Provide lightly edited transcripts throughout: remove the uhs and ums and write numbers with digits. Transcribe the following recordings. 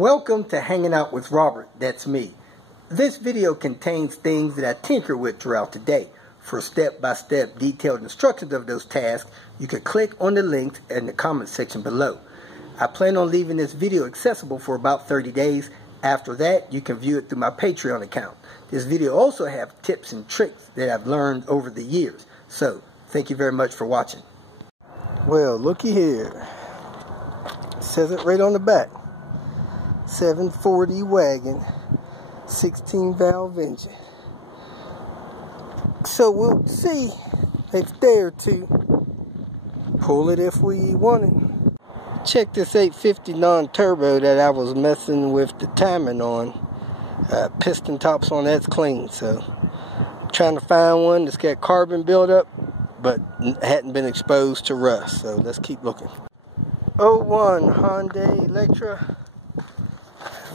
Welcome to Hanging Out with Robert, that's me. This video contains things that I tinker with throughout the day. For step-by-step detailed instructions of those tasks, you can click on the links in the comment section below. I plan on leaving this video accessible for about 30 days. After that, you can view it through my Patreon account. This video also has tips and tricks that I've learned over the years. So, thank you very much for watching. Well, looky here. It says it right on the back. 740 wagon, 16 valve engine. So we'll see if dare to pull it if we want it. Check this 850 non-turbo that I was messing with the timing on. Piston tops on that's clean, so I'm trying to find one that's got carbon buildup but hadn't been exposed to rust, so let's keep looking. 01 Hyundai Electra,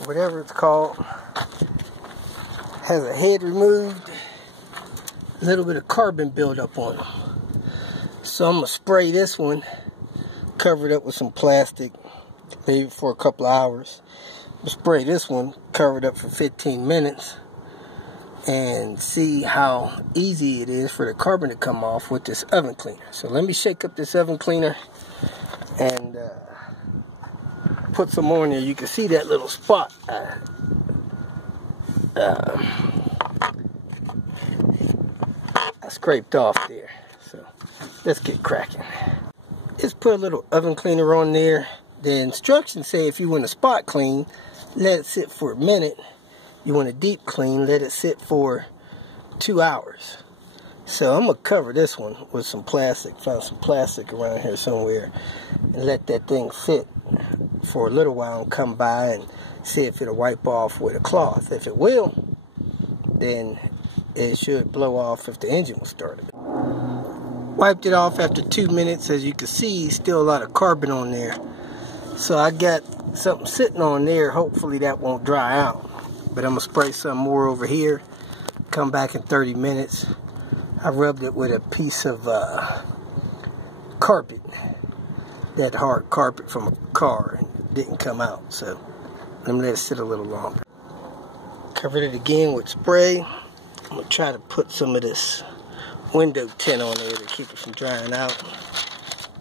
whatever it's called, has a head removed, a little bit of carbon buildup on them. So I'm going to spray this one, cover it up with some plastic, leave it for a couple of hours. I'm going to spray this one, cover it up for 15 minutes, and see how easy it is for the carbon to come off with this oven cleaner. So let me shake up this oven cleaner and put some on there. You can see that little spot I scraped off there. So let's get cracking. Just put a little oven cleaner on there. The instructions say if you want to spot clean, let it sit for a minute. You want a deep clean, let it sit for 2 hours. So I'm going to cover this one with some plastic. Found some plastic around here somewhere. And let that thing sit for a little while and come by and see if it'll wipe off with a cloth. If it will, then it should blow off if the engine was started. Wiped it off after 2 minutes. As you can see, still a lot of carbon on there. So I got something sitting on there. Hopefully that won't dry out. But I'm going to spray some more over here. Come back in 30 minutes. I rubbed it with a piece of carpet. That hard carpet from a car. And it didn't come out. So let me let it sit a little longer. Covered it again with spray. I'm going to try to put some of this window tint on there to keep it from drying out.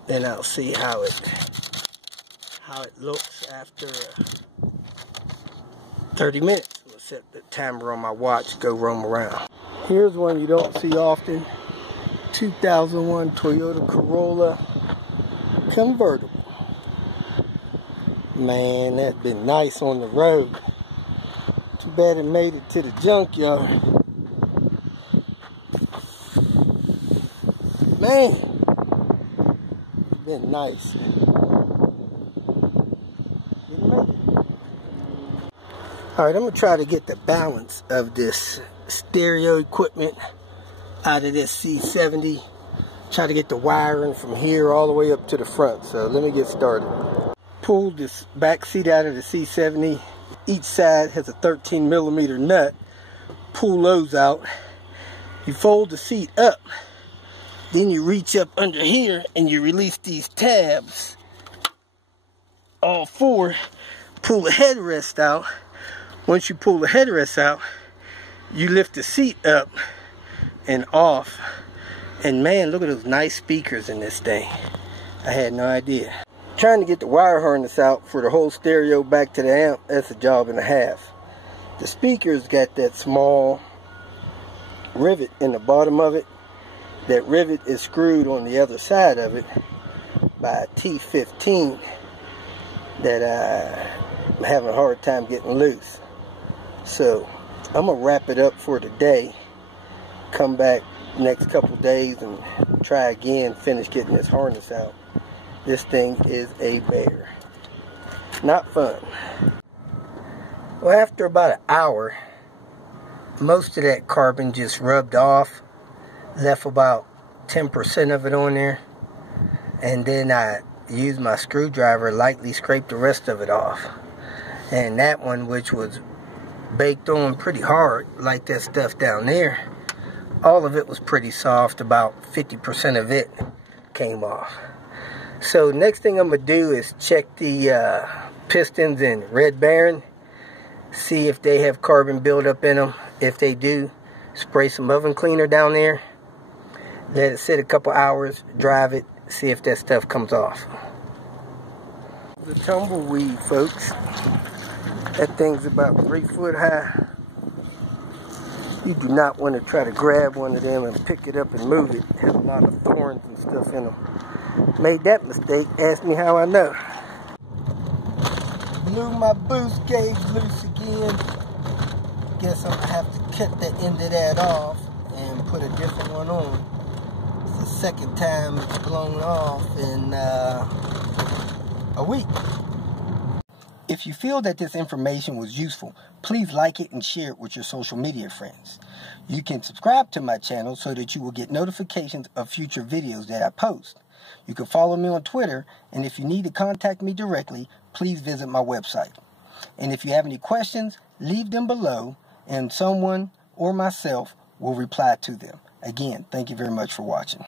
Then I'll see how it looks after 30 minutes. I'll set the timer on my watch, go roam around. Here's one you don't see often. 2001 Toyota Corolla convertible. Man, that's been nice on the road. Too bad it made it to the junkyard. Man, it's been nice. Alright, I'm going to try to get the balance of this stereo equipment out of this C70. Try to get the wiring from here all the way up to the front. So let me get started. Pull this back seat out of the C70. Each side has a 13mm nut. Pull those out. You fold the seat up. Then you reach up under here and you release these tabs. All four. Pull the headrest out. Once you pull the headrest out, you lift the seat up and off. And man, look at those nice speakers in this thing. I had no idea. Trying to get the wire harness out for the whole stereo back to the amp, that's a job and a half. The speakers got that small rivet in the bottom of it. That rivet is screwed on the other side of it by a T15 that I'm having a hard time getting loose. So I'm going to wrap it up for today. Come back next couple days and try again, finish getting this harness out. This thing is a bear. Not fun. Well, after about an hour, most of that carbon just rubbed off. Left about 10% of it on there. And then I used my screwdriver, lightly scraped the rest of it off. And that one, which was baked on pretty hard, like that stuff down there, all of it was pretty soft. About 50% of it came off. So next thing I'm going to do is check the pistons and red bearing. See if they have carbon buildup in them. If they do, spray some oven cleaner down there. Let it sit a couple hours, drive it, see if that stuff comes off. The tumbleweed, folks. That thing's about 3 foot high. You do not want to try to grab one of them and pick it up and move it. It has a lot of thorns and stuff in them. Made that mistake. Ask me how I know. Blew my boost gauge loose again. Guess I'm going to have to cut the end of that off and put a different one on. It's the second time it's blown off in a week. If you feel that this information was useful, please like it and share it with your social media friends. You can subscribe to my channel so that you will get notifications of future videos that I post. You can follow me on Twitter, and if you need to contact me directly, please visit my website. And if you have any questions, leave them below, and someone or myself will reply to them. Again, thank you very much for watching.